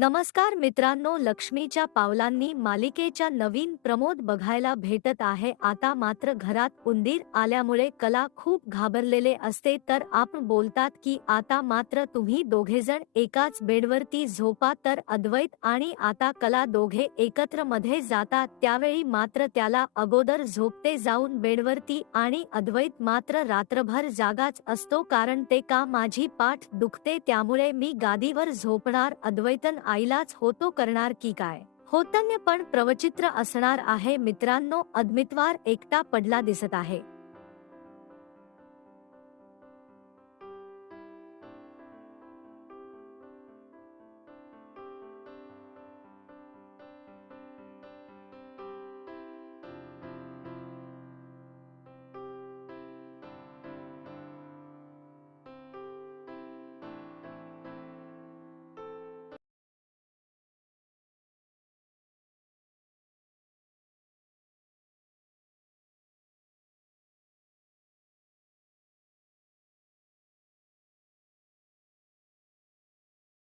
नमस्कार मित्रांनो, लक्ष्मीच्या पावलांनी मालिकेच्या नवीन प्रमोद बघायला भेटत आहे. आता मात्र घरात उंदीर आल्यामुळे कला खूप घाबरलेले असते, तर आपण बोलतात की आता मात्र तुम्ही दोघेजण एकाच बेडवरती झोपा. तर अद्वैत आणि आता कला दोघे एकत्र मध्ये जातात. त्यावेळी मात्र त्याला अगोदर झोपते जाऊन बेडवरती आणि अद्वैत मात्र रात्रभर जागाच असतो, कारण ते का माझी पाठ दुखते त्यामुळे मी गादीवर झोपणार. अद्वैतन आईलाच होतो करणार की काय होतन्य पण प्रवचित्र असणार आहे मित्रांनो. अद्मितवार एकटा पडला दिसत आहे.